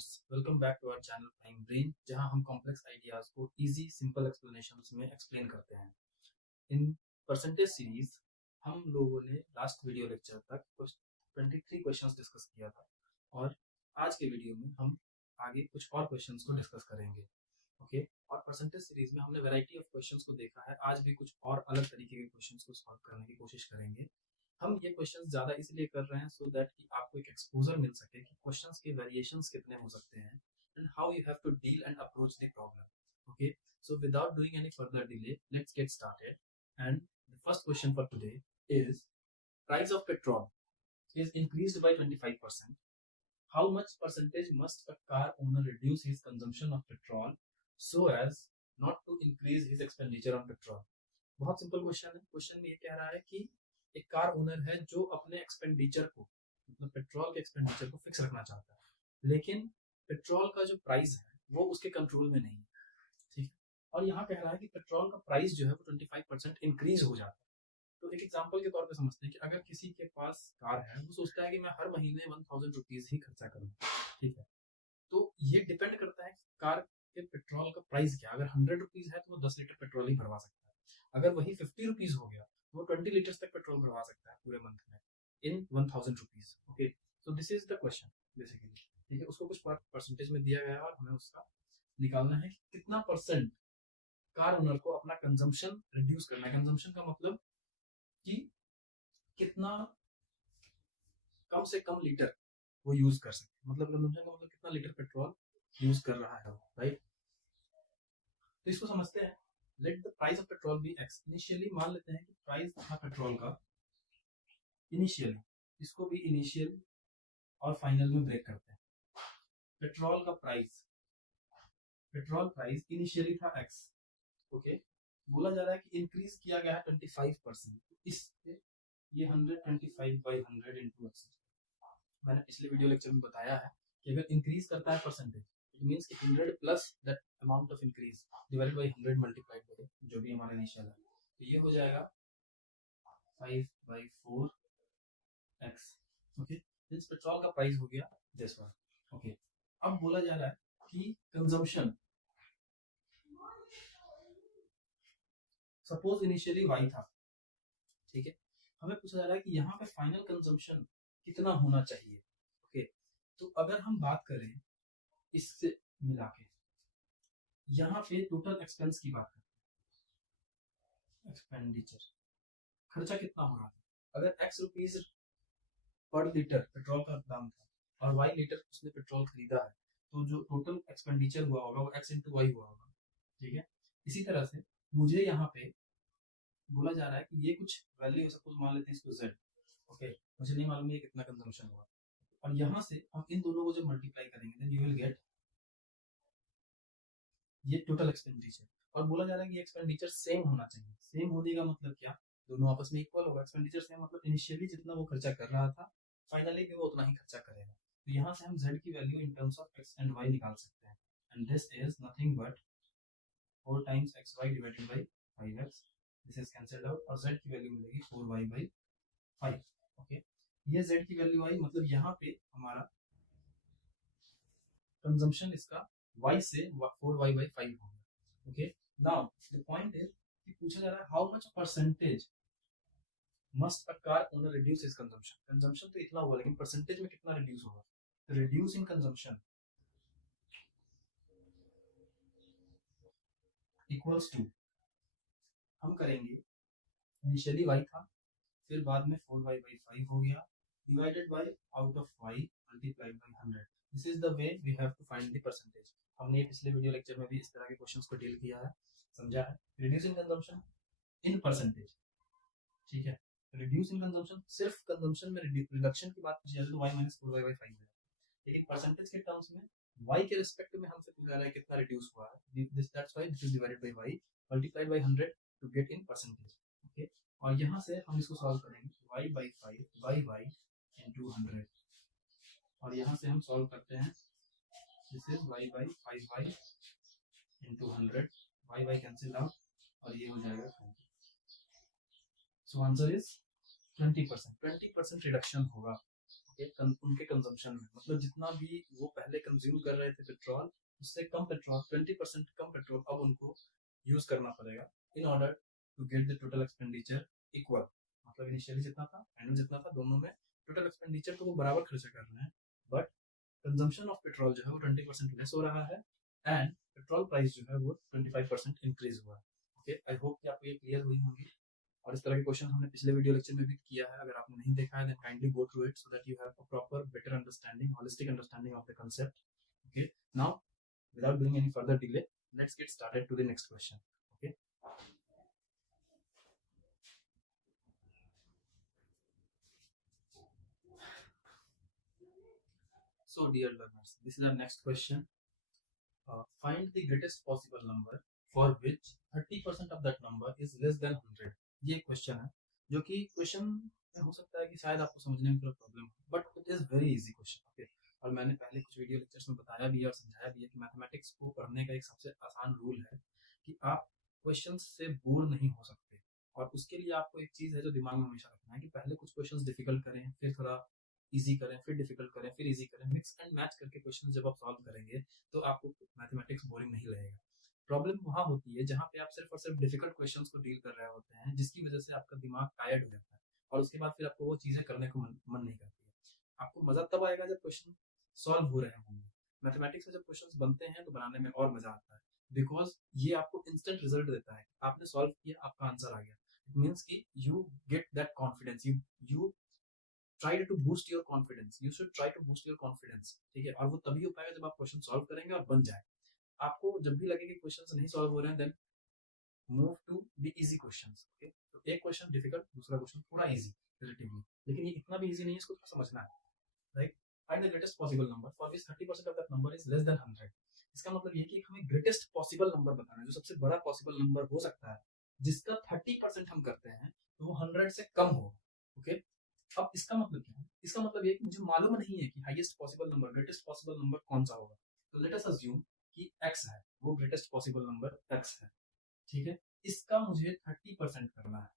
Students, welcome back to our channel prime brain, जहां हम complex ideas को easy simple explanations में explain करते हैं। इन परसेंटेज सीरीज हम लोगों ने लास्ट वीडियो लेक्चर तक कुछ 23 क्वेश्चंस डिस्कस किया था और आज के वीडियो में हम आगे कुछ और क्वेश्चंस को डिस्कस करेंगे। ओके, और परसेंटेज सीरीज में हमने वैरायटी ऑफ क्वेश्चंस को देखा है। आज भी कुछ और अलग तरीके के क्वेश्चंस को सॉल्व करने की कोशिश करेंगे। हम ये क्वेश्चंस ज़्यादा इसलिए कर रहे हैं सो दैट कि आपको एक एक्सपोजर मिल सके कि क्वेश्चंस के वेरिएशंस कितने हो सकते हैं and how you have to deal and approach the problem. Okay, so without doing any further delay, let's get started. And the first question for today is price of petrol is increased by 25%. How much percentage must a car owner reduce his consumption of petrol so as not to increase his expenditure on petrol? बहुत simple question है। Question में ये कह रहा है कि एक car owner है जो अपने एक्सपेंडिचर को, मतलब पेट्रोल के एक्सपेंडिचर को फिक्स रखना चाहता है, लेकिन पेट्रोल का जो प्राइस है वो उसके कंट्रोल में नहीं है। ठीक है, और यहाँ कह रहा है कि पेट्रोल का प्राइस जो है वो 25% इंक्रीज हो जाता है। तो एक एग्जांपल के तौर पे समझते हैं कि अगर किसी के पास कार है, वो सोचता है कि मैं हर महीने 1000 रुपीज ही खर्चा करूँ। ठीक है, तो ये डिपेंड करता है कि कार के पेट्रोल का प्राइस क्या। अगर 100 रुपीज है तो वो 10 लीटर पेट्रोल ही भरवा सकता है। अगर वही 50 रुपीज हो गया तो वो 20 लीटर तक पेट्रोल भरवा सकता है पूरे मंथ में इन 1000 rupees. Okay, so this is the question basically. ठीक है, उसको कुछ परसेंटेज में दिया गया है और हमें उसका निकालना है कि कितना परसेंट कार ओनर को अपना कंजम्पशन रिड्यूस करना है। कंजम्पशन का मतलब कि कितना कम से कम लीटर वो यूज कर सकते, मतलब कंजम्पशन का मतलब कितना लीटर पेट्रोल यूज कर रहा है, राइट। तो इसको समझते हैं। Let the price of petrol be X. Initially मान लेते हैं कि प्राइस था पेट्रोल का इनिशियली, इसको भी इनिशियल और फाइनल में ब्रेक करते हैं। पेट्रोल प्राइस इनिशियली था एक्स। ओके, बोला जा रहा है कि इंक्रीज किया गया है 25%। इससे ये 125/100 इंटू एक्स। मैंने पिछले वीडियो लेक्चर में बताया है कि अगर इंक्रीज करता है परसेंटेज, इट मींस कि 100 plus that amount of increase divided by 100 multiplied by जो भी हमारा इनिशियल है, तो ये हो जाएगा 5/4 एक्स। ओके, मींस पेट्रोल का प्राइस हो गया दिस वन। ओके, अब बोला जा रहा है कि कंजम्पशन, सपोज इनिशियली वाई था। ठीक है, हमें पूछा जा रहा है कि यहाँ पे फाइनल कंजम्पशन कितना होना चाहिए। ओके, तो अगर हम बात करें इससे मिला के, यहाँ पे टोटल एक्सपेंस की बात करते हैं, एक्सपेंडिचर खर्चा कितना हो रहा था। अगर x rupees per litre petrol का दाम था और y लीटर उसने पेट्रोल खरीदा है, तो जो टोटल एक्सपेंडिचर हुआ होगा वो x इंटू वाई हुआ होगा। ठीक है, इसी तरह से मुझे यहाँ पे बोला जा रहा है कि ये कुछ वैल्यू, सपोज मान लेते हैं इसको z। ओके, मुझे नहीं मालूम है कितना कंजम्पशन हुआ, और यहाँ से हम इन दोनों को जब मल्टीप्लाई करेंगे देन यू विल गेट ये टोटल एक्सपेंडिचर। और बोला जा रहा है कि एक्सपेंडिचर सेम होना चाहिए। सेम होने का मतलब क्या, दोनों आपस में इक्वल होगा। एक्सपेंडिचर सेम मतलब इनिशियली जितना वो खर्चा कर रहा था फाइनली भी वो उतना ही खर्चा करेगा। तो यहाँ से हम z की value in terms of x and y निकाल सकते हैं, and this is nothing but 4 times xy divided by 5x। This is cancelled out और z की वैल्यू मिलेगी 4y/5। ओके, ये z की वैल्यू आई, मतलब यहाँ पे हमारा कंजम्पशन इसका y से 4y/5 हो गया। Okay, now the point is कि पूछा जा रहा है how much percentage must a car owner reduce his consumption. Consumption तो इतना हुआ, लेकिन परसेंटेज में कितना रिड्यूस होगा। Reduce in consumption equals to, हम करेंगे इनिशियली y था, फिर बाद में 4y/5 हो गया divided by out of y multiplied by 100। This is the way we have to find the percentage. हमने पिछले वीडियो लेक्चर में भी इस तरह के क्वेश्चंस को डील किया है, समझा है। Reducing consumption in percentage. ठीक है, रिड्यूस इन कंजम्पशन, सिर्फ कंजम्पशन में रिडक्शन की बात की जाए तो y - 4y/5 है, लेकिन परसेंटेज के टर्म्स में y के रिस्पेक्ट में हमसे पूछा रहा है कितना रिड्यूस हुआ है। This that's why this is divided by y multiplied by 100 to get in percentage. Okay, और यहाँ से हम इसको सॉल्व करेंगे y/5 बाय y into 100, और यहाँ से हम सॉल्व करते हैं this is y/5y into 100, y cancel out और ये हो जाएगा 20। So answer is 20%। 20% रिडक्शन होगा। उनके कंजम्पशन में, मतलब जितना भी वो पहले कंज्यूम कर रहे थे पेट्रोल, उससे कम पेट्रोल, 20% कम पेट्रोल अब उनको यूज करना पड़ेगा in order to get the total expenditure equal. मतलब इनिशियली जितना था, फाइनल जितना था, दोनों में टोटल एक्सपेंडिचर तो वो बराबर खर्चा कर रहे हैं, बट कंजम्पशन ऑफ पेट्रोल जो है वो 20% लेस हो रहा है एंड पेट्रोल प्राइस जो है वो 25% इंक्रीज हुआ है। ओके, आई होप कि आपको ये क्लियर हुई होंगी। और इस तरह के क्वेश्चन हमने पिछले वीडियो लेक्चर में भी किया है, अगर आपने नहीं देखा है then kindly go through it so that you have a proper better understanding, holistic understanding of the concept. Okay, now without doing any further delay, let's get started to the next question. Okay, so dear learners, this is our next question. Find the greatest possible number for which 30% of that number is less than 100. ये question है जो कि question में हो सकता है कि शायद आपको समझने में थोड़ा प्रॉब्लम हो, but it is very easy question. Okay, और मैंने पहले कुछ वीडियो लेक्चर्स में बताया भी है और समझाया भी है कि मैथमेटिक्स को पढ़ने का एक सबसे आसान रूल है कि आप क्वेश्चन से बोर नहीं हो सकते। और उसके लिए आपको एक चीज़ है जो दिमाग में हमेशा रखना है कि पहले कुछ क्वेश्चन डिफिकल्ट करें, फिर थोड़ा इजी करें, फिर डिफिकल्ट करें, फिर इजी करें, मिक्स एंड मैच करके क्वेश्चन जब आप सॉल्व करेंगे तो आपको मैथमेटिक्स बोरिंग नहीं लगेगा। प्रॉब्लम वहाँ होती है जहाँ पे आप सिर्फ और सिर्फ डिफिकल्ट क्वेश्चंस को डील कर रहे होते हैं, जिसकी वजह से आपका दिमाग टायर्ड हो जाता है और उसके बाद फिर आपको वो चीज़ें करने को मन नहीं करती है। आपको मजा तब आएगा जब क्वेश्चन सॉल्व हो रहे होंगे। मैथमेटिक्स में जब क्वेश्चंस बनते हैं तो बनाने में और मजा आता है, बिकॉज ये आपको इंस्टेंट रिजल्ट देता है। आपने सॉल्व किया, आपका आंसर आ गया, इट मीन्स कि you get that confidence, you try to boost your confidence, you should try to boost your confidence. ठीक है, और वो तभी हो पाएगा जब आप क्वेश्चन सॉल्व करेंगे और बन जाए। आपको जब भी लगे कि क्वेश्चंस नहीं सॉल्व हो रहे हैं, then move to the easy questions. Okay, तो एक क्वेश्चन डिफिकल्ट, दूसरा क्वेश्चन थोड़ा इजी रिलेटिवली, लेकिन ये इतना भी इजी नहीं है, इसको थोड़ा समझना है। Right, find the greatest possible number for which 30% of that number is less than 100। इसका मतलब ये कि हमें ग्रेटेस्ट पॉसिबल नंबर बताना है, जो सबसे बड़ा पॉसिबल नंबर हो सकता है, जिसका 30% हम करते हैं तो वो 100 से कम हो। ओके, अब इसका मतलब क्या है? इसका मतलब ये कि मुझे मालूम नहीं है कि highest possible number, greatest possible number कौन सा होगा। तो लेट अस अज्यूम कि x है, वो ग्रेटेस्ट पॉसिबल नंबर x है। ठीक है, इसका मुझे 30% करना है,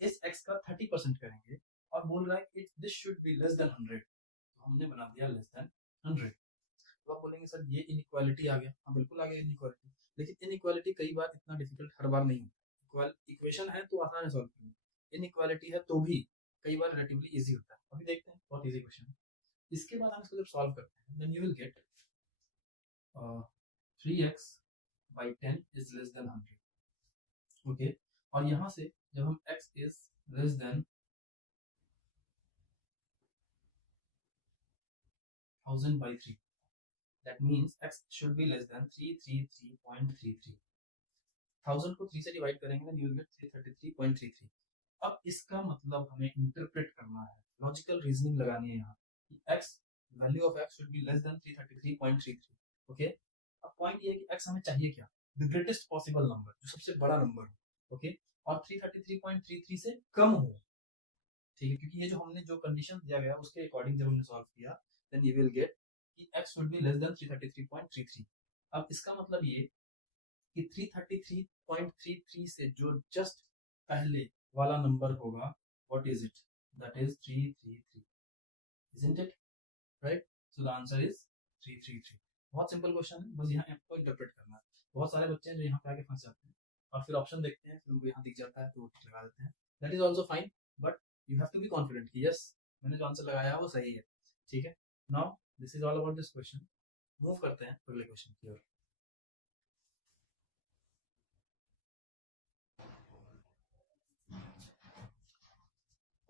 इस x का 30% करेंगे और बोल रहा है कि this should be less than 100, तो हमने बना दिया लेस देन 100। तो आप बोलेंगे सर ये इनइक्वालिटी आ गया। हाँ बिल्कुल आ गया इनइक्वालिटी, लेकिन इनइक्वालिटी कई बार इतना डिफिकल्ट हर बार नहीं होता। इक्वेशन है तो आसान है सॉल्व करना, इनइक्वालिटी है तो भी कई बार रिलेटिवली इजी होता है। अभी देखते हैं, बहुत इजी क्वेश्चन है। इसके बाद हम इसको जब सॉल्व करते हैं then you will get 3x by 10 is less than 100। Okay, और यहाँ से जब हम x is less than 1000 by 3, that means x should be less than 333.33। 1000 को 3 से डिवाइड करेंगे then you will get 333.33। अब इसका मतलब हमें इंटरप्रेट करना है, लॉजिकल रीजनिंग लगानी है यहाँ कि x value of x should be less than 333.33। Okay, अब पॉइंट ये है कि x हमें चाहिए क्या, द ग्रेटेस्ट पॉसिबल नंबर, जो सबसे बड़ा नंबर हो। ओके, और 333.33 से कम हो। ठीक है, क्योंकि ये जो हमने जो कंडीशन दिया गया उसके अकॉर्डिंग जब हमने सॉल्व किया देन यू विल गेट कि x should be less than 333.33। अब इसका मतलब ये कि 333.33 से जो जस्ट पहले वाला नंबर होगा, what is it, that is 333, isn't it right? so the answer is 333। बहुत सिंपल क्वेश्चन है, बस यहाँ आपको इंटरप्रेट करना है। बहुत सारे बच्चे हैं जो यहाँ पे आके फंस जाते हैं और फिर ऑप्शन देखते हैं, फिर उनको यहाँ दिख जाता है तो वो लगा देते हैं। That is also fine, but you have to be confident कि यस मैंने जो आंसर लगाया है वो सही है। ठीक है, now this is all about this question. Move करते हैं अगले क्वेश्चन की ओर।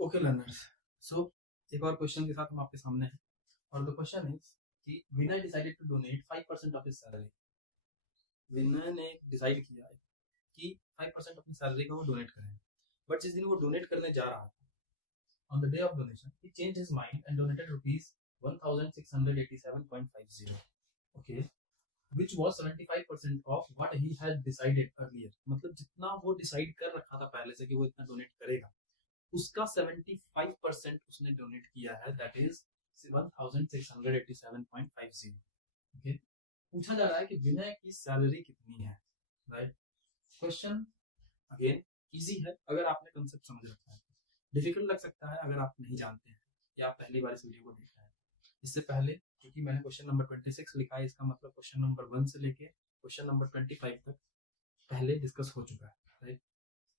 ओके लर्नर्स, सो एक और क्वेश्चन के साथ हम आपके सामने हैं और द क्वेश्चन इज कि Vinay decided to donate 5% of his salary. Vinay ने डिसाइड किया है कि 5% अपनी सैलरी का वो डोनेट करेंगे, बट जिस दिन वो डोनेट करने जा रहा था, on the day of donation he changed his mind and donated rupees 1687.50। Okay, which was 75% of what he had decided earlier। मतलब जितना वो डिसाइड कर रखा था पहले से कि वो इतना डोनेट करेगा, उसका 75% उसने डोनेट किया है, दैट इज 1687.50। ओके, पूछा जा रहा है कि विनय की सैलरी कितनी है। राइट, क्वेश्चन अगेन इजी है अगर आपने कंसेप्ट समझ रखा है, डिफिकल्ट लग सकता है अगर आप नहीं जानते हैं। या आप पहली बार इस वीडियो को देख रहे हैं। इससे पहले क्योंकि मैंने क्वेश्चन नंबर 26 लिखा है, इसका मतलब क्वेश्चन नंबर 1 से लेके क्वेश्चन नंबर 25 तक पहले डिस्कस हो चुका है, राइट।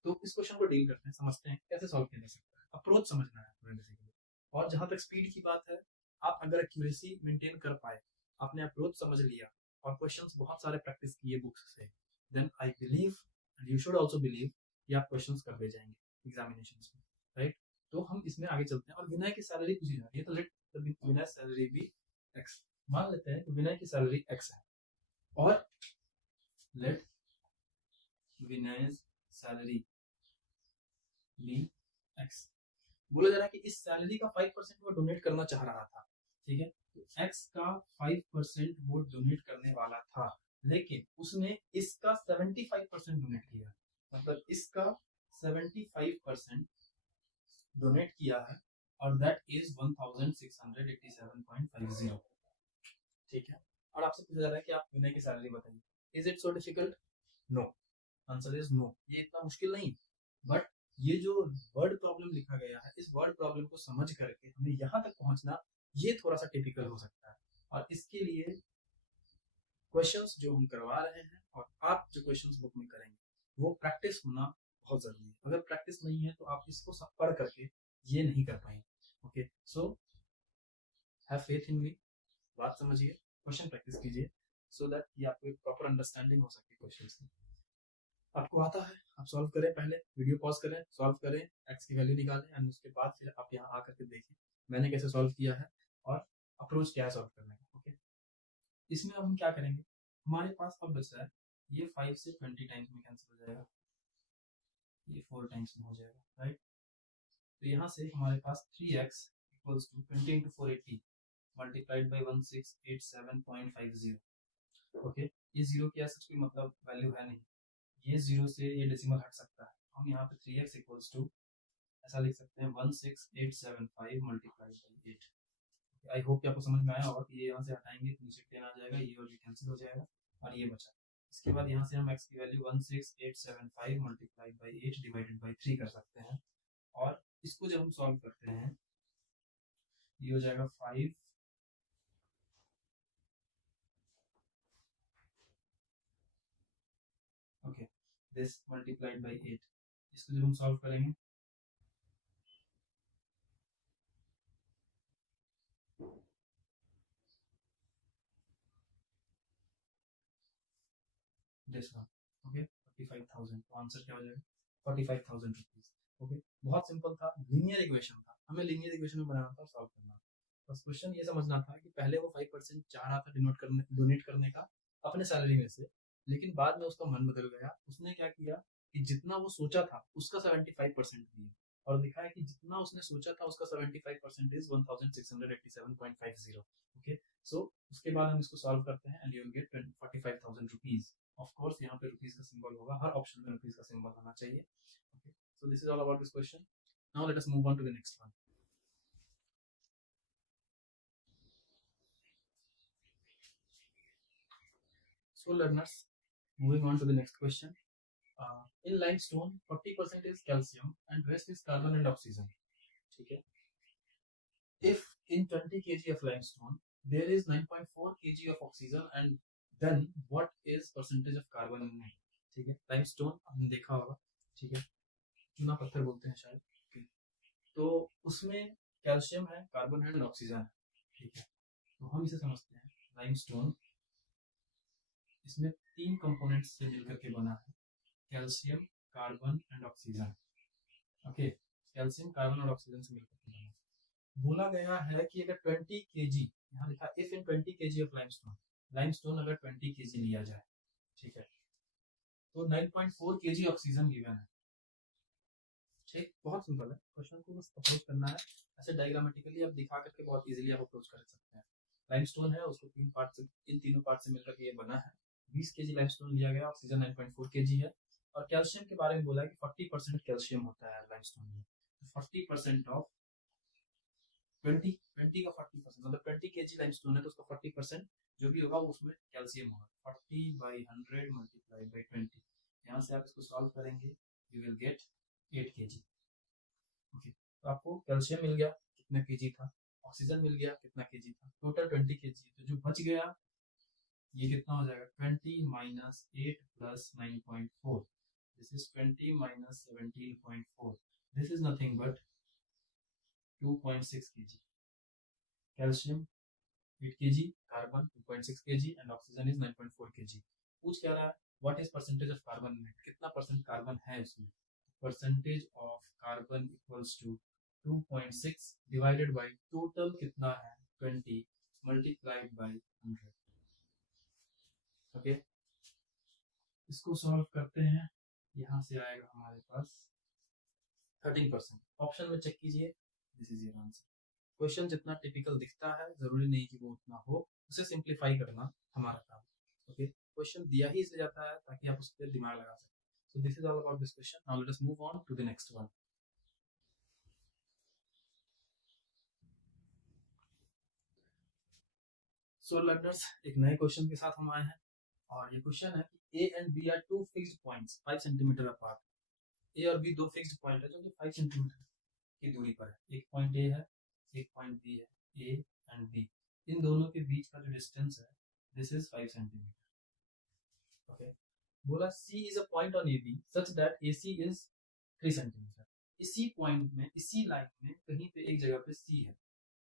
तो इस क्वेश्चन को डील करते हैं, समझते हैं कैसे सॉल्व किया जा सकता है। अप्रोच समझना है बेसिकली। और जहां तक स्पीड की बात है, आप अगर एक्यूरेसी मेंटेन कर पाए, आपने अप्रोच समझ लिया और क्वेश्चंस बहुत सारे प्रैक्टिस किए बुक्स से, then I believe and you should also believe कि आप क्वेश्चंस कर दे जाएंगे एग्जामिनेशंस में, राइट। तो हम इसमें आगे चलते हैं। और विनय की सैलरी पूछी जा रही है, तो let the Vinay salary be X. मान लेते हैं कि विनय की सैलरी एक्स है और late Vinay salary be x. बोला जा रहा है कि इस सैलरी का 5% वो डोनेट करना चाह रहा था, ठीक है। तो एक्स का 5% वो डोनेट करने वाला था, लेकिन उसने इसका 75% डोनेट किया, मतलब इसका 75% डोनेट किया है, और दैट इज 1687.50, ठीक है। और आपसे पूछा जा रहा है कि आप विनय की सैलरी बताइए। Is it so difficult? No, answer is no, ये इतना मुश्किल नहीं। बट ये जो वर्ड प्रॉब्लम लिखा गया है, इस वर्ड प्रॉब्लम को समझ करके हमें यहाँ तक पहुंचना, ये थोड़ा सा टिपिकल हो सकता है। और इसके लिए क्वेश्चंस जो हम करवा रहे हैं और आप जो क्वेश्चंस बुक में करेंगे, वो प्रैक्टिस होना बहुत जरूरी है। अगर प्रैक्टिस नहीं है तो आप इसको सब पढ़ करके ये नहीं कर पाएंगे। Okay, so have faith in me, बात समझिए, क्वेश्चन प्रैक्टिस कीजिए, सो दैट कि आपको एक प्रॉपर अंडरस्टैंडिंग हो सके क्वेश्चंस की। आपको आता है, आप सॉल्व करें, पहले वीडियो पॉज करें, सॉल्व करें, एक्स की वैल्यू निकालें, एंड उसके बाद फिर आप यहाँ आकर के देखें मैंने कैसे सॉल्व किया है और अप्रोच क्या है सॉल्व करने का। ओके, इसमें अब हम क्या करेंगे, हमारे पास अब बचा है ये 5 से 20 टाइम्स में कैंसिल हो जाएगा, ये 4 टाइम्स में हो जाएगा, राइट। तो यहाँ से हमारे पास 3x equals to 20 into 480 multiplied by 1687.50। Okay, ये जीरो की ऐसा कोई मतलब वैल्यू है नहीं, ये जीरो से ये डेसिमल हट सकता है। हम यहाँ पे 3x इक्वल्स टू ऐसा लिख सकते हैं 16875 मल्टीप्लाइड बाई 8। आई होप कि आपको समझ में आया होगा कि ये यहाँ से हटाएंगे तो नीचे 10 आ जाएगा, ये और ये कैंसिल हो जाएगा और ये बचा। इसके बाद यहाँ से हम x की value 16875 multiplied by 8 divided by 3 कर सकते हैं। और इसको जब हम सॉल्व करते हैं, ये हो जाएगा 5 ओके दिस मल्टीप्लाइड बाई 8। इसको जब हम सॉल्व करेंगे दिस वन, ओके 45,000। तो आंसर क्या हो जाएगा 45,000 रुपीज। ओके, बहुत सिंपल था, लीनियर इक्वेशन था, हमें लीनियर इक्वेशन में बनाना था, सॉल्व करना था। बस क्वेश्चन ये समझना था कि पहले वो 5% चाह रहा था डोनेट करने का अपने सैलरी में से, लेकिन बाद में उसका मन बदल गया। उसने क्या किया कि जितना वो सोचा था उसका 75% दिया, और दिखा है कि जितना उसने सोचा था उसका 75% इज 1687.50। ओके, सो उसके बाद हम इसको सॉल्व करते हैं and you will get 45,000 rupees. Of course यहाँ पे रुपीज का सिंबल होगा, हर ऑप्शन में रुपीज का सिंबल होना चाहिए। Okay, so this is all about this question. Now let us move on to the next one. So learners, moving on to the next question. In limestone 40% is calcium and rest is carbon and oxygen, ठीक है। If in 20 kg of limestone there is 9.4 kg of oxygen, and then what is percentage of carbon in it, ठीक है। limestone आपने देखा होगा, ठीक है, चूना पत्थर बोलते हैं शायद। तो उसमें कैल्शियम है, कार्बन है, ऑक्सीजन है, ठीक है। तो हम इसे समझते हैं लाइमस्टोन, इसमें 3 कंपोनेंट्स से मिलकर के बना है, calcium, carbon and oxygen. Okay, calcium, carbon और ऑक्सीजन से मिलकर के बना। बोला गया है कि अगर 20 kg, यहाँ लिखा if in 20 kg of limestone अगर 20 kg लिया जाए, ठीक है, तो 9.4 kg ऑक्सीजन गिवन है, ठीक। बहुत सिंपल है, क्वेश्चन को बस अप्रोच करना है। ऐसे डायग्रामेटिकली आप दिखा करके बहुत इजीली आप अप्रोच कर सकते हैं। लाइमस्टोन है, उसको 3 पार्ट से, इन तीनों पार्ट से मिलकर के ये बना है। 20 kg लाइमस्टोन लिया गया, ऑक्सीजन 9.4 kg है। और कैल्शियम के बारे में बोला है कि 40% कैल्शियम होता है लाइमस्टोन में। 40% ऑफ 20 का 40%, मतलब 20 kg लाइमस्टोन है तो उसका 40% जो भी होगा उसमें कैल्शियम होगा। 40/100 मल्टीप्लाइड बाई 20, यहाँ से आप इसको सॉल्व करेंगे, you will gate 8 kg। Okay, तो आपको कैल्शियम मिल गया कितना केजी था, ऑक्सीजन मिल गया कितना केजी था, टोटल 20 केजी। तो जो बच गया ये कितना हो जाएगा, 20 माइनस 8 प्लस 9.4, this is 20 minus 17.4, this is nothing but 2.6 kg. Calcium 8 kg, carbon 2.6 kg and oxygen is 9.4 kg। पूछ क्या रहा है, what is percentage of carbon in it, कितना परसेंट कार्बन है इसमें। Percentage of carbon equals to 2.6 divided by total कितना है 20 multiplied by 100। Okay, इसको सॉल्व करते हैं, यहाँ से आएगा हमारे पास 13%। ऑप्शन में चेक कीजिए, this is your answer. Question जितना टिपिकल दिखता है जरूरी नहीं कि वो उतना हो, उसे सिंप्लीफाई करना हमारा काम। ओके, क्वेश्चन दिया ही इसलिए जाता है ताकि आप उस पर दिमाग लगा सकें। So this is all about this question. Now let us move on to the next one. So learners, एक नए क्वेश्चन के साथ हम आए हैं और ये क्वेश्चन है कि A and B are two fixed points 5 centimetre apart. A और बी दो फिक्स्ड पॉइंट है जो कि 5 सेंटीमीटर की दूरी पर है। एक पॉइंट ए है, एक पॉइंट बी है। ए एंड बी, इन दोनों के बीच का जो डिस्टेंस है दिस इज 5 सेंटीमीटर। ओके, बोला C is a point on A B such that A C is 3 centimetre. इसी पॉइंट में, इसी लाइन में कहीं पे एक जगह पे सी है,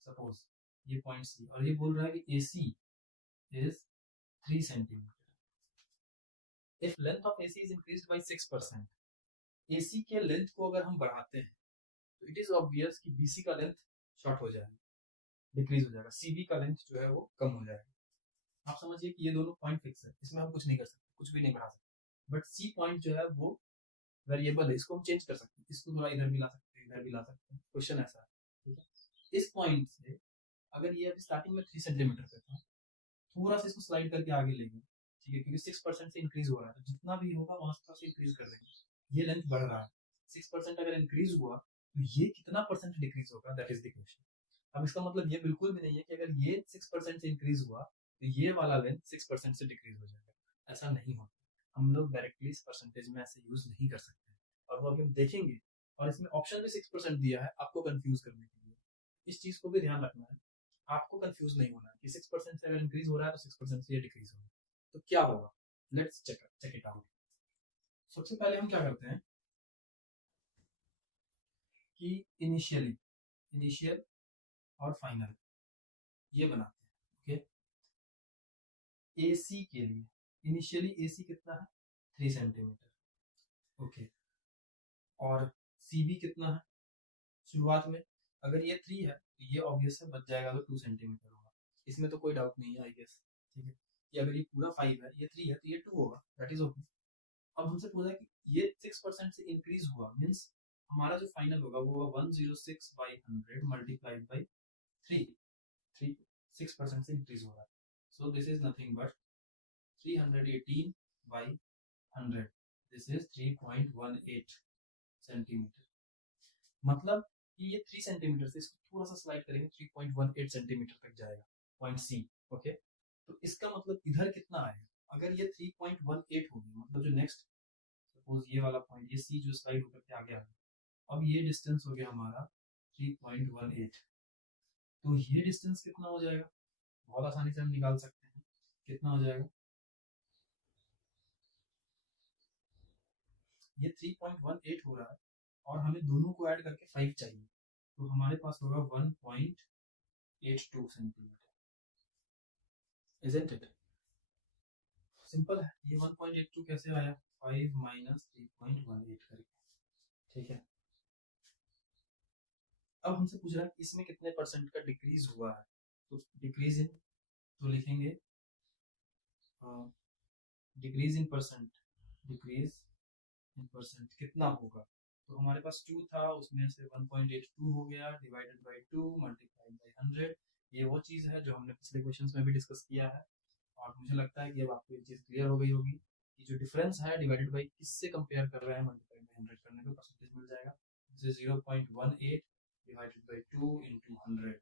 सपोज ये पॉइंट सी, और ये बोल रहा है कि A C is 3 centimetre. If length of A C is increased by 6%, A C के लेंथ को अगर हम बढ़ाते हैं तो इट इज ऑब्वियस कि बी सी का लेंथ शॉर्ट हो जाएगा, डिक्रीज हो जाएगा, सी बी का लेंथ जो है वो कम हो जाएगा। आप समझिए कि ये दोनों पॉइंट फिक्स है, इसमें हम कुछ नहीं कर सकते, कुछ भी नहीं बढ़ा सकते। बट सी पॉइंट जो है वो वेरिएबल है, इसको हम चेंज कर सकते हैं, इसको थोड़ा इधर भी ला सकते हैं, इधर भी ला सकते हैं। क्वेश्चन ऐसा है, ठीक है। इस पॉइंट से अगर ये अभी स्टार्टिंग में 3 सेंटीमीटर पे था, थोड़ा सा इसको स्लाइड करके आगे ले गए, ठीक है, क्योंकि 6% से इंक्रीज हो रहा है, तो जितना भी होगा वहां से इंक्रीज कर देंगे। ये लेंथ बढ़ रहा है, 6% अगर इंक्रीज हुआ तो ये कितना परसेंट डिक्रीज होगा, दैट इज द क्वेश्चन। अब इसका मतलब ये बिल्कुल भी नहीं है कि अगर ये 6% से इंक्रीज हुआ तो ये वाला लेंथ 6% से डिक्रीज हो जाएगा, ऐसा नहीं होता। हम लोग डायरेक्टली इस परसेंटेज में ऐसे यूज नहीं कर सकते, और वो अभी हम देखेंगे। और इसमें ऑप्शन भी 6% दिया है आपको कंफ्यूज करने के लिए, इस चीज को भी ध्यान रखना है। आपको कंफ्यूज नहीं होना है कि 6% से अगर इंक्रीज हो रहा है तो 6% से ये डिक्रीज हो रहा है, तो क्या होगा, लेट्स चेक इट आउट। सबसे पहले हम क्या करते हैं कि इनिशियल और फाइनल ये बनाते हैं। ओके, एसी के लिए इनिशियली एसी कितना है 3 सेंटीमीटर। ओके, और सीबी कितना है शुरुआत में, अगर ये 3 है तो ये ऑब्वियस है बच जाएगा तो 2 सेंटीमीटर होगा, इसमें तो कोई डाउट नहीं है आई गेस, ठीक है। कि अगर ये पूरा 5 है, ये 3 है, तो ये 2 होगा, दैट इज ओके। अब हमसे पूछा कि ये 6% से इंक्रीज हुआ, मींस हमारा जो फाइनल होगा वो होगा 106/100 मल्टीप्लाइड बाय 3 6% से इंक्रीज हो रहा है, सो this is nothing but 318/100, this is 3.18 centimetre. मतलब कि ये 3 सेंटीमीटर से इसको थोड़ा सा स्लाइड करेंगे 3.18 सेंटीमीटर तक जाएगा पॉइंट सी। ओके, तो इसका मतलब इधर कितना आएगा, अगर ये 3.18 हो गया, मतलब जो नेक्स्ट सपोज ये वाला पॉइंट, ये सी जो स्लाइड होकर के आगे आ गया, अब ये डिस्टेंस हो गया हमारा 3.18, तो ये डिस्टेंस कितना हो जाएगा, बहुत आसानी से हम निकाल सकते हैं, कितना हो जाएगा, ये 3.18 हो रहा है और हमें दोनों को ऐड करके 5 चाहिए, तो हमारे पास होगा 1.82 सेंटीमीटर, इजंट इट। सिंपल है, ये 1.82 कैसे आया, 5 माइनस 3.18 करके, ठीक है। अब हमसे पूछ रहा है इसमें कितने परसेंट का डिक्रीज हुआ है, तो डिक्रीज इन, तो लिखेंगे decrease in percent, decrease in percent कितना होगा, तो हमारे पास 2 था, उसमें से 1.82 हो गया डिवाइडेड बाय 2 मल्टीप्लाइड बाय 100। ये वो चीज़ है जो हमने पिछले क्वेश्चंस में भी डिस्कस किया है, और मुझे लगता है कि अब आपको ये चीज़ क्लियर हो गई होगी कि जो डिफरेंस है डिवाइडेड बाय किससे कंपेयर कर रहे हैं, मल्टीप्लाइड बाय 100 करने पे परसेंटेज मिल जाएगा, जैसे 0.18 डिवाइडेड बाय 2 इंटू 100,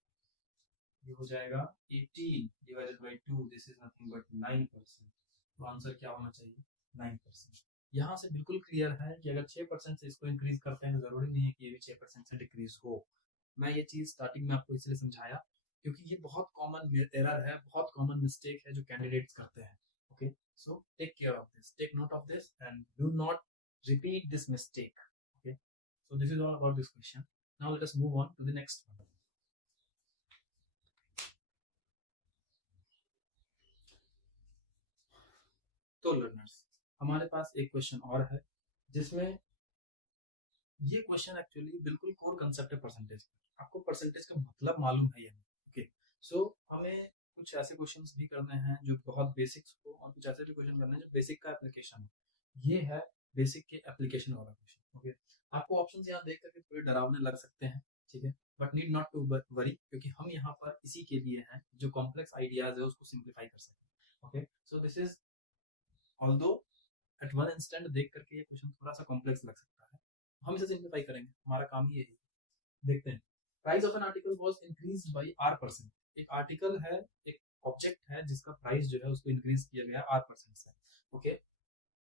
ये हो जाएगा 18 divided by 2, this is nothing but 9%। तो आंसर क्या होना चाहिए, 9%। यहाँ से बिल्कुल क्लियर है कि अगर 6% से इसको इंक्रीज करते हैं तो जरूरी नहीं है कि ये भी 6% से डिक्रीज हो, मैं ये चीज़ स्टार्टिंग में आपको इसलिए समझाया क्योंकि ये बहुत कॉमन एरर है, बहुत कॉमन मिस्टेक है जो कैंडिडेट्स करते हैं। Okay, so take care of this, take note of this and do not repeat this mistake. Okay, so this is all about this question. Now let us move on to the next one. तो learners, हमारे पास एक question और है जिसमें ये question actually बिल्कुल core concept है percentage का। आपको परसेंटेज का मतलब मालूम है या नहीं? ओके, सो हमें कुछ ऐसे क्वेश्चंस भी करने हैं जो बहुत बेसिक्स हो और कुछ ऐसे भी क्वेश्चन करने हैं जो बेसिक का एप्लीकेशन हो। ये है बेसिक के एप्लीकेशन वाला क्वेश्चन। ओके, आपको ऑप्शंस यहाँ देख करके थोड़े डरावने लग सकते हैं, ठीक है, but need not to worry क्योंकि हम यहाँ पर इसी के लिए हैं जो कॉम्प्लेक्स आइडियाज है उसको सिंप्लीफाई कर सकें। Okay, so this is although at one instant देख करके ये क्वेश्चन थोड़ा सा कॉम्प्लेक्स लग सकता है, हम इसे सिंप्लीफाई करेंगे, हमारा काम ही यही है। देखते हैं, price of an article was increased by R%। एक आर्टिकल है, एक ऑब्जेक्ट है जिसका प्राइस जो है उसको इंक्रीज किया गया R% से। Okay,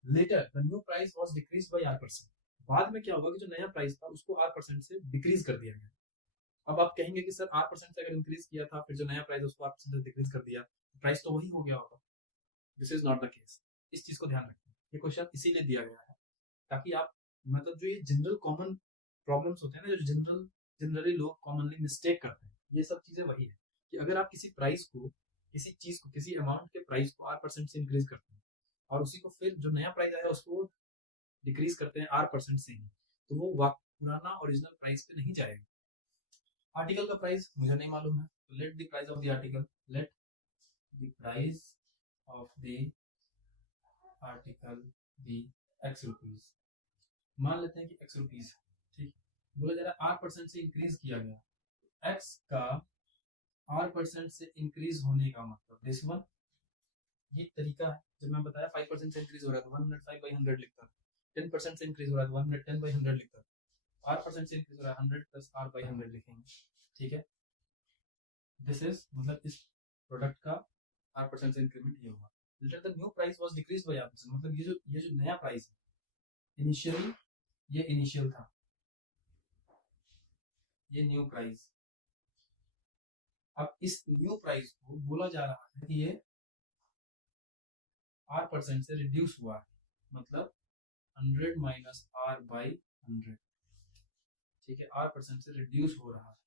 later the new price was decreased by R%। बाद में क्या होगा कि जो नया प्राइस था उसको R% से डिक्रीज कर दिया गया। अब आप कहेंगे कि सर R% से अगर इंक्रीज किया था फिर जो नया प्राइस उसको R% से डिक्रीज कर दिया, प्राइस तो वही हो गया होगा। This is not the case, इस चीज को ध्यान रखें। ये क्वेश्चन इसीलिए दिया गया है ताकि आप मतलब जो ये जनरल कॉमन प्रॉब्लम्स होते हैं ना, जो जनरली लोग कॉमनली मिस्टेक करते हैं, ये सब चीजें वही है कि अगर आप किसी प्राइस को, किसी चीज को, किसी अमाउंट के प्राइस को R% से इंक्रीज करते हैं और उसी को फिर जो नया प्राइस आया उसको डिक्रीज करते हैं R% से ही, तो वो पुराना ओरिजिनल प्राइस पे नहीं जाएगा। आर्टिकल का प्राइस मुझे नहीं मालूम है, तो let the price of the article, let the price of the article be X rupees. मान लेते हैं कि X रुपीज है, ठीक, बोला जा रहा है R% से इंक्रीज किया गया, X का R% से इंक्रीज होने का मतलब दिस वन, ये तरीका है। जब मैं बताया 5% से इंक्रीज हो रहा है तो 105/100 लिखता, 10% से इंक्रीज हो रहा है तो 110/100 लिखता, R% से इंक्रीज हो रहा है 100 प्लस R/100 लिखेंगे, ठीक है। दिस इज मतलब इस प्रोडक्ट का R% से इंक्रीमेंट ये होगा। Later the new price was decreased by R%, मतलब ये जो नया प्राइस है, इनिशियली ये इनिशियल था, ये न्यू प्राइस, अब इस न्यू प्राइस को बोला जा रहा है कि ये R% से रिड्यूस हुआ है, मतलब 100 माइनस R/100, ठीक है, R% से रिड्यूस हो रहा है।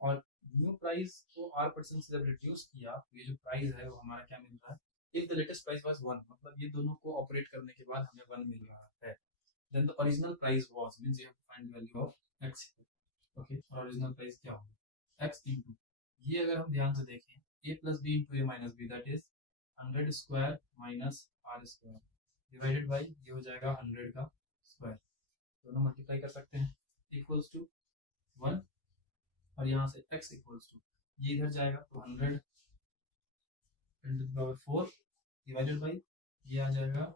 और न्यू प्राइस को R% से जब रिड्यूस किया तो ये जो प्राइस है वो हमारा क्या मिल रहा है, if the latest price was 1, मतलब ये दोनों को ऑपरेट करने के बाद हमें 1 मिल रहा है, then the original price was means you have to find value of X। Okay, और ओरिजिनल प्राइस क्या होगा, X इनटू, ये अगर हम ध्यान से देखें, A plus B into A minus B, that is 100 square minus R square divided by ये हो जाएगा 100 का स्क्वायर, दोनों मल्टीप्लाई कर सकते हैं, इक्वल्स टू 1, और यहाँ से x इक्वल्स टू ये इधर जाएगा तो 100 10 to the power 4 divided by ये आ जाएगा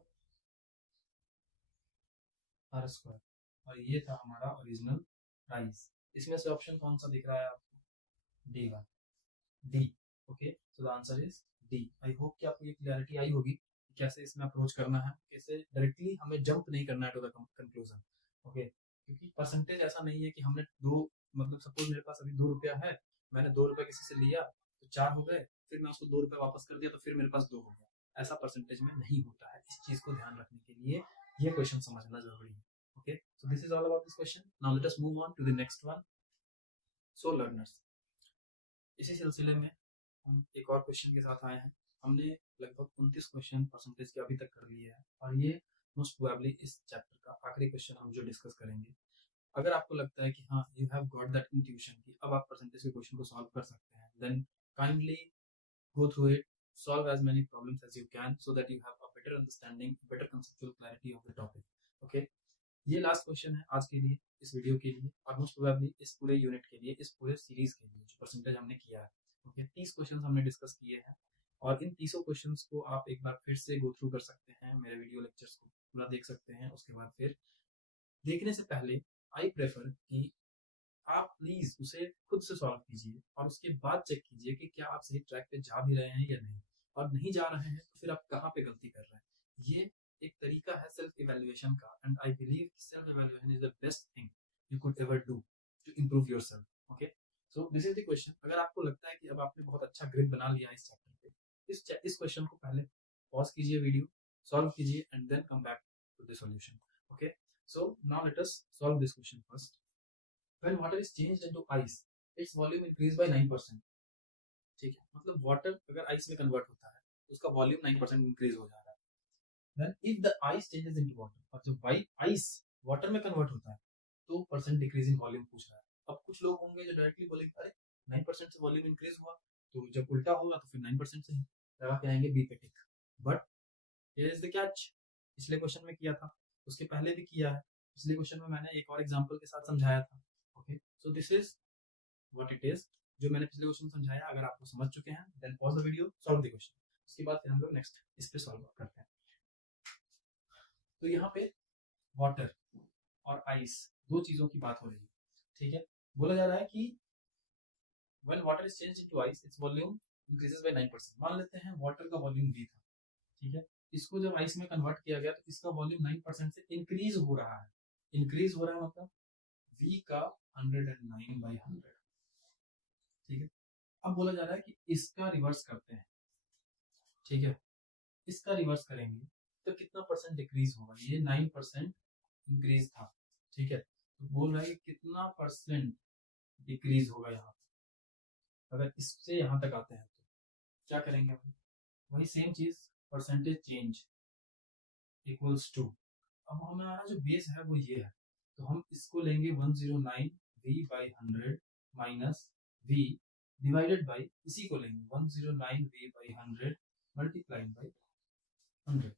R स्क्वायर, और ये था हमारा ओरिजिनल प्राइस। इसमें से ऑप्शन कौन सा दिख रहा है आपको, डी का, D. Okay, so the answer is D. I hope कि आपको ये क्लैरिटी आई होगी कि कैसे इसमें अप्रोच करना है, कैसे डायरेक्टली हमें जंप नहीं करना है टू द कंक्लूजन। ओके, क्योंकि परसेंटेज ऐसा नहीं है कि हमने दो, मतलब सपोज मेरे पास अभी 2 रुपया है, मैंने 2 रुपया किसी से लिया तो 4 हो गए, फिर मैं उसको 2 रुपया वापस कर दिया तो फिर मेरे पास 2 हो गया, ऐसा परसेंटेज में नहीं होता है। इस चीज को ध्यान रखने के लिए ये क्वेश्चन समझना जरूरी है। Okay, so this is all about this question. Now let us move on to the next one. So learners, इसी सिलसिले में हम एक और क्वेश्चन के साथ आए हैं। हमने लगभग 29 क्वेश्चन परसेंटेज के अभी तक कर लिए हैं और ये मोस्ट प्रोबेबली इस चैप्टर का आखिरी क्वेश्चन हम जो डिस्कस करेंगे। अगर आपको लगता है कि हाँ you have got that intuition कि अब आप परसेंटेज के क्वेश्चन को सॉल्व कर सकते हैं, then kindly go through it, solve as many problems as you can so that you have a better understanding, better conceptual clarity of the topic. Okay, ये last question है आज के लिए, इस वीडियो के लिए, और मोस्ट प्रोबेबली इस पूरे यूनिट के लिए, इस पूरे सीरीज के लिए जो परसेंटेज हमने किया है। ओके, 30 क्वेश्चन हमने डिस्कस किए हैं और इन 30 क्वेश्चंस को आप एक बार फिर से गो थ्रू कर सकते हैं, मेरे वीडियो लेक्चर्स को पूरा देख सकते हैं। उसके बाद फिर देखने से पहले आई प्रेफर कि आप प्लीज उसे खुद से सॉल्व कीजिए और उसके बाद चेक कीजिए कि क्या आप सही ट्रैक पे जा भी रहे हैं या नहीं, और नहीं जा रहे हैं तो फिर आप कहाँ पे गलती कर रहे हैं। ये एक तरीका है सेल्फ इवैल्यूएशन का, and I believe self evaluation is the best thing you could ever do to improve yourself. Okay, so this is the question. अगर आपको लगता है कि अब आपने बहुत अच्छा ग्रिप बना लिया इस चैप्टर पे, इस क्वेश्चन को पहले पॉज कीजिए वीडियो, सॉल्व कीजिए and then come back to the solution. Okay, so now let us solve this question first. When water is changed into ice, its volume increase by 9%। ठीक है, मतलब water अगर ice में convert होता है तो उसका वॉल्यूम 9% इंक्रीज हो जा रहा है। Then if the ice changes into water, और जब आइस वाटर में कन्वर्ट होता है तो परसेंट डिक्रीज इन वॉल्यूम पूछ रहा है। अब कुछ लोग होंगे जो डायरेक्टली बोलेंगे अरे 9% से वॉल्यूम इंक्रीज हुआ, तो जब उल्टा होगा तो फिर 9% से ही लगा के आएंगे बी पे tick. But here is the catch, पिछले क्वेश्चन में किया था, उसके पहले भी किया है, पिछले क्वेश्चन में मैंने एक और एग्जांपल के साथ समझाया था। Okay, so this is what it is, जो मैंने पिछले क्वेश्चन में समझाया। अगर आपको समझ चुके हैं then pause the video, solve the question, उसके बाद फिर हम लोग नेक्स्ट इस पे सॉल्व करते हैं। तो यहाँ पे वाटर और आइस दो चीजों की बात हो रही है। ठीक है, बोला जा रहा है कि when water is changed into ice its volume increases by 9%। मान लेते हैं वाटर का वॉल्यूम v था, ठीक है, इसको जब आइस में कन्वर्ट किया गया तो इसका वॉल्यूम 9% से इंक्रीज हो रहा है। इंक्रीज हो रहा है मतलब v का 109/100। ठीक है, अब बोला जा रहा है कि इसका रिवर्स करते हैं। ठीक है, इसका रिवर्स करेंगे तो कितना परसेंट डिक्रीज होगा। ये 9% इंक्रीज था, ठीक है, तो बोल रहा है कि कितना परसेंट डिक्रीज होगा यहाँ। अगर इससे यहाँ तक आते हैं तो क्या करेंगे हम, वही सेम चीज, परसेंटेज चेंज इक्वल्स टू, अब हमारा जो बेस है वो ये है, तो हम इसको लेंगे 109 v/100 minus v divided by, इसी को लेंगे 109 v/100 multiplied by 100।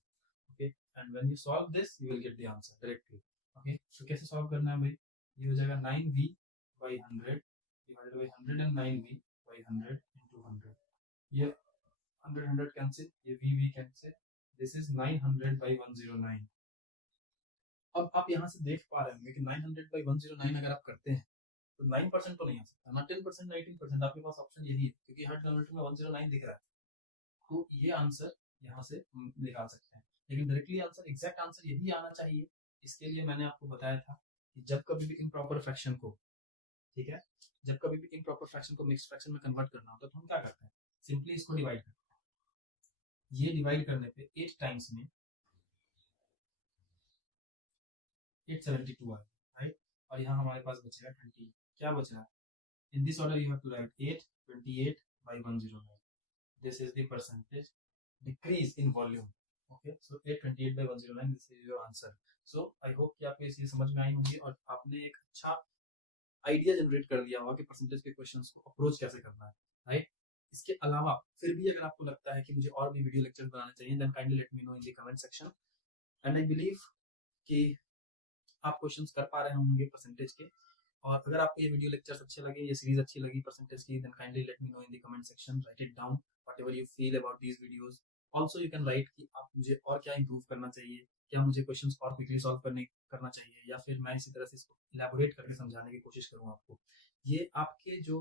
Okay, and when you solve this you will get the answer directly. Okay, तो कैसे सॉल्व करना है भाई, ये हो जाएगा 9v/100 divided by 109v/100 into 100, ये 100 कैंसिल, ये v कैंसिल, दिस इज 900/109। अब आप यहाँ से देख पा रहे होंगे कि 900/109 अगर आप करते हैं तो 9% तो नहीं आ सकता ना, 10% ना 18%, आपके पास ऑप्शन यही है क्योंकि हर डिनोमिनेटर में 109 दिख रहा है, तो ये आंसर यहाँ से निकाल सकते हैं। लेकिन डायरेक्टली आंसर, एग्जैक्ट आंसर यही आना चाहिए। इसके लिए मैंने आपको बताया था कि जब कभी भी इम्प्रॉपर फ्रैक्शन को, ठीक है, जब कभी भी इम्प्रॉपर फ्रैक्शन को मिक्स्ड फ्रैक्शन में कन्वर्ट करना होता है तो हम क्या करते हैं, सिंपली इसको डिवाइड करते हैं। ये डिवाइड करने पे 8 टाइम्स में 872 आएगा, राइट, और यहाँ हमारे पास बचेगा 20, क्या बच रहा है, in this order you have to write 828/109, this is the percentage decrease in volume. Okay, so 828/109, this is your answer. So I hope कि आपको ये चीज समझ में आई होंगी और आपने एक अच्छा आइडिया जनरेट कर लिया होगा कि परसेंटेज के क्वेश्चंस को अप्रोच कैसे करना है, राइट। इसके अलावा फिर भी अगर आपको लगता है कि मुझे और भी वीडियो लेक्चर बनाने चाहिए then kindly let me know in the comment section, and I believe कि आप क्वेश्चंस कर पा रहे होंगे परसेंटेज के। और अगर आपको ये वीडियो लेक्चर्स अच्छे लगे, ये सीरीज अच्छी लगी परसेंटेज की, then kindly let me know in the comment section, write it down whatever you feel about these videos. Also you can write कि आप मुझे और क्या इंप्रूव करना चाहिए, क्या मुझे क्वेश्चंस और क्विकली सॉल्व करना चाहिए, या फिर मैं इसी तरह से इसको इलैबोरेट करके समझाने की कोशिश करूँ आपको। ये आपके जो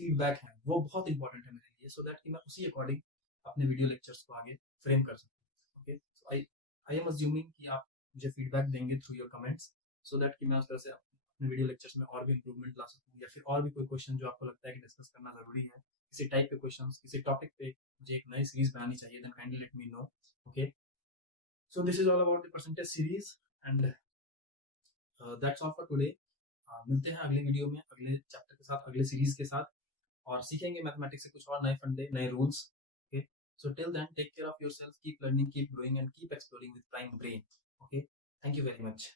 फीडबैक है वो बहुत इंपॉर्टेंट है मेरे लिए, सो दैट कि मैं उसी अकॉर्डिंग अपने वीडियो लेक्चर्स को आगे फ्रेम कर सकूँ। Okay, so I am assuming कि आप मुझे फीडबैक देंगे through your comments, so that कि मैं उस तरह से अपने वीडियो लेक्चर्स में और भी इंप्रूवमेंट ला सकूँ, या फिर और भी कोई क्वेश्चन जो आपको लगता है कि डिस्कस करना जरूरी है, किसी टाइप के क्वेश्चन, किसी टॉपिक पे मुझे एक नई सीरीज बनानी चाहिए, then kindly let me know. Okay, so this is all about the percentage series and that's all for today. मिलते हैं अगले वीडियो में, अगले चैप्टर के साथ, अगले सीरीज के साथ, और सीखेंगे मैथमेटिक्स से कुछ और नए फंडे, नए rules. Okay, so till then take care of yourself, keep learning, keep growing and keep exploring with prime brain. Okay, thank you very much.